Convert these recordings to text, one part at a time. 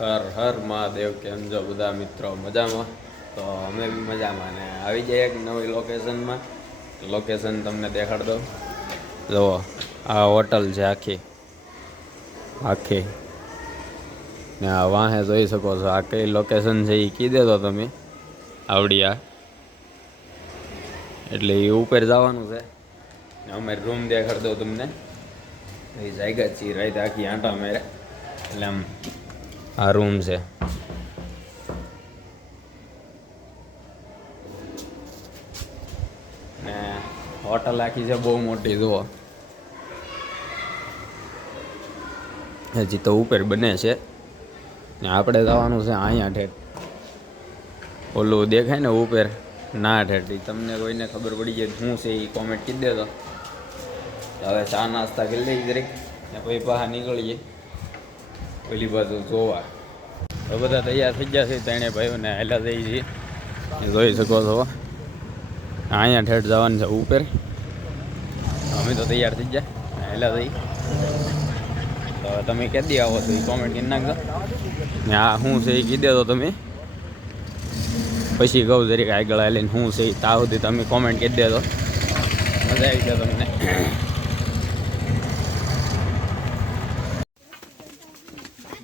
હર હર મહાદેવ કેમ છો બધા મિત્રો? મજામાં? તો અમે બી મજામાં ને આવી જાય એક નવી લોકેશનમાં લોકેશન તમને દેખાડ દઉં. જુઓ આ હોટલ છે આખી. આખી. ને આ વાહે જોઈ શકો છો. આ કઈ લોકેશન છે એ કહી દેતો તમે. આવડિયા. એટલે એ ઉપર જવાનું છે. ને અમે રૂમ દેખાડ દઉં તમને. એ જાગ્યા છીએ રાતે આખી આંટા મેરે એટલે આમ આ રૂમ છે. ને હોટલ આખી છે, બહુ મોટી, જુઓ. હજી તો ઉપર બને છે. ને આપણે જવાનું છે અહીંયા ઠેઠ. ઓલું દેખાય ને ઉપર? ના ઠેઠ તમને કોઈને ખબર પડી જાય શું છે એ કોમેન્ટ કરી દેતો હવે ચા નાસ્તા કરી લઈએ રહી ને પછી બહાર નીકળીએ. પેલી બાજુ જોવા. તો બધા તૈયાર થઈ ગયા છે તેણે ભાઈઓને હેલા થઈ એ જોઈ શકો છો. અહીંયા ઠેઠ જવાનું છે, ઉપર. અમે તો તૈયાર થઈ ગયા હેલા થઈ તો તમે ક્યાંથી આવો છો, એ કોમેન્ટ કરી નાખજો. આ શું છે, એ કીધે તો તમે. પછી કહું જરીક આગળ આવીને શું છે, એ તા સુધી તમે કોમેન્ટ કરી દેજો. મજા આવી જાય તમને પછી આજે જ નીચે આવો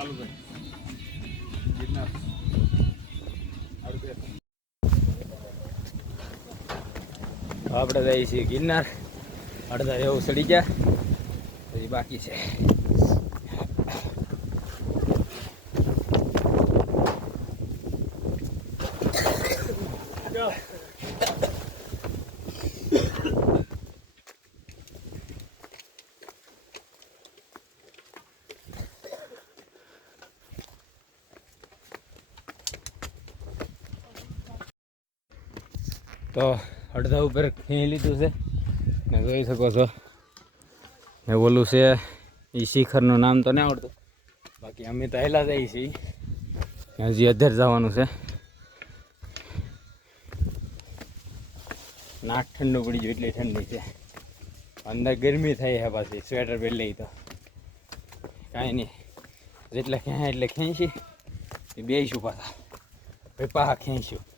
આપણે જઈએ છીએ ગિરનાર. અડધા એવું સડી ગયા. પછી બાકી છે. તો અડધા ઉપર ખેંચી લીધું છે. ને જોઈ શકો છો. ને ઓલું છે એ શિખરનું નામ તો નહીં આવડતું. બાકી અમે તો હેલા જઈએ છીએ. હજી અધેર જવાનું છે. નાક ઠંડુ પડી ગયું એટલી ઠંડી છે. અંદર ગરમી થઈ છે પાછી, સ્વેટર પહેરી તો. કાંઈ નહીં. જેટલા ખેંચે એટલે ખેંચી, એ બેસીશું પાછા. પછી પાછા ખેંચ્યું.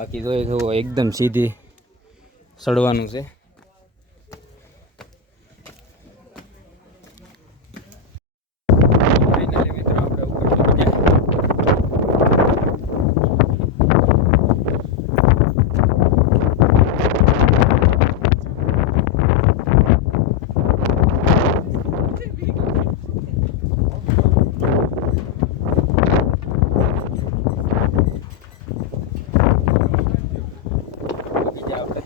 બાકી જોઈએ તો એકદમ સીધી સડવાનું છે Finally મિત્રો આપણે ઉપર પહોંચી ગયા. પહોંચી ગયા આપણે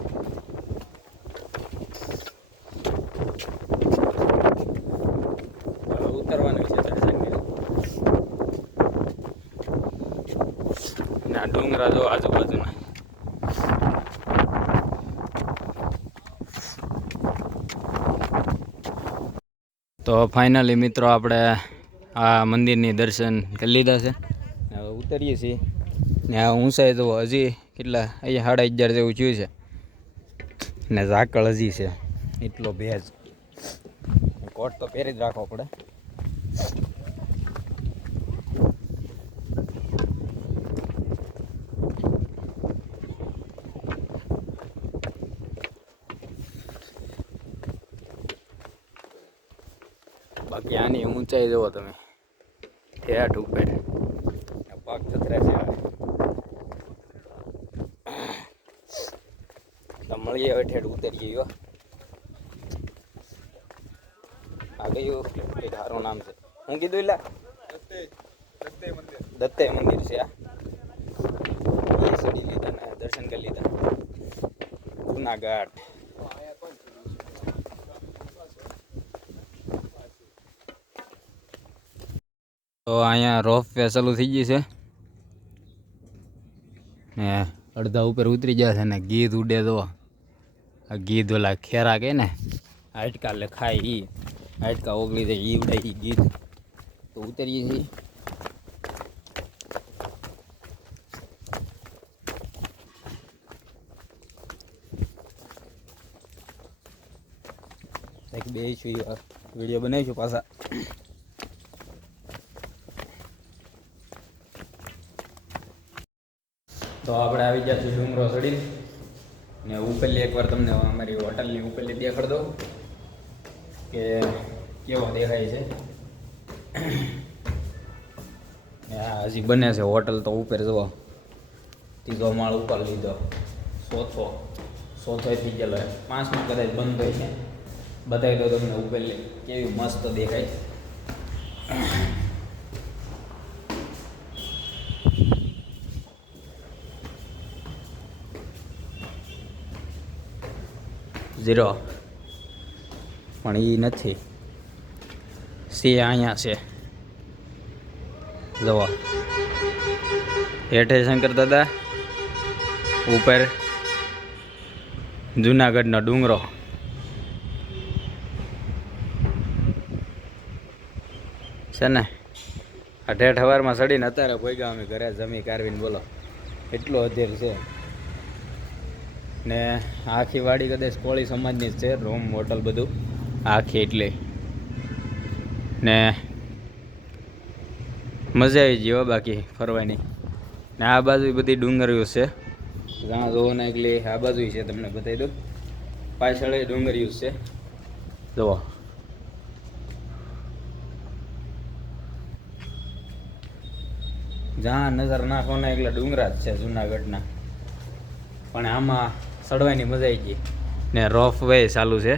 હવે ઉતરવાનું છે દર્શન અને આ ડુંગરા જો આજુબાજુના. તો ફાઇનલી મિત્રો આપણે આ મંદિરની દર્શન કરી લીધા છે. હવે ઉતરીએ છીએ. ને આ ઊંચાઈ તો હજી કેટલા, અહીંયા સાડા અગિયાર જેવું થયું છે. ને ઝાકળ હજી છે. એટલો ભેજ. કોટ તો પહેરી જ રાખવો પડે. બાકી આની ઊંચાઈ જુઓ તમે. ઠેઠ ઉપર. પાક જતરા છે. મળીએ હવે ઠેઠ ઉતરીએ ગયો આ ગયું એક સારું નામ છે. હું કીધું એલા દત્તે મંદિર છે આ દર્શન કરી લીધા. જુનાગઢ. તો અહીંયા રોફ વે થઈ ગઈ છે. ને અડધા ઉપર ઉતરી ગયા છે ને ગીધ ઉડે તો. આ ગીધ ઓલા ખેરા કે ને, હાડકા લખાય એ હાટકા ઓગળી જાય એ ઉડે ગીધ. તો ઉતરીએ છીએ. બે છું વીડિયો બનાવીશું પાછા. તો આપણે આવી ગયા છીએ ડુંગરો ચડીને. ને ઉપરલી એકવાર તમને અમારી હોટલની ઉપરલી દેખાડ દઉં કે કેવો દેખાય છે. હજી બને છે હોટલ તો ઉપર જુઓ. ત્રીજો માળ ઉપર લીધો. સોથો. સોથો થઈ ગયેલો પાંચમો કદાચ બંધ હોય છે. બતાવી દો તમને ઉપરલી કેવી મસ્ત દેખાય. ઝીરો પણ એ નથી. સી અહીંયા છે. જુઓ. હેઠે શંકર દાદા, ઉપર જુનાગઢનો ડુંગરો. છે ને? હવારમાં સડીને અત્યારે કોઈ ગામે ઘરે જમી કારવીને બોલો. એટલો અધેર છે. ને આખી વાડી કદાચ કોળી સમાજની જ છે, રૂમ, હોટલ બધું. આખી એટલે. ને મજા આવી ગઈ બાકી ફરવાની. ને આ બાજુ બધી ડુંગરીઓ છે. ઘણા જોવો ને એટલે આ બાજુ છે તમને બતાવી દઉં. પાછળ ડુંગરીઓ છે. જુઓ. જ્યાં નજર નાખો ને એટલે ડુંગરા જ છે જુનાગઢના. પણ આમાં ચડવાની મજા આવી ગઈ. ને રોફ વે ચાલુ છે.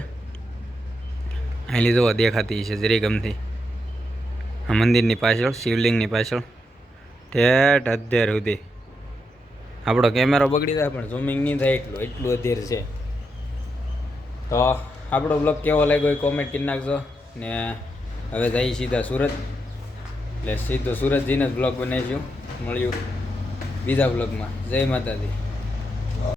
અહીં લીધો દેખાતી છે જરીગમથી આ મંદિરની પાછળ, શિવલિંગની પાછળ, ઠેઠ અધેર સુધી. આપણો કેમેરો બગડી જાય પણ ઝૂમિંગ નહીં થાય એટલું એટલું અધેર છે. તો આપણો બ્લોગ કેવો લાગ્યો એ કોમેન્ટ કરી નાખજો. ને હવે જઈ સીધા સુરત. એટલે સીધો સુરત જઈને જ બ્લોગ બનાવીશું. મળ્યું બીજા બ્લોગમાં જય માતાજી.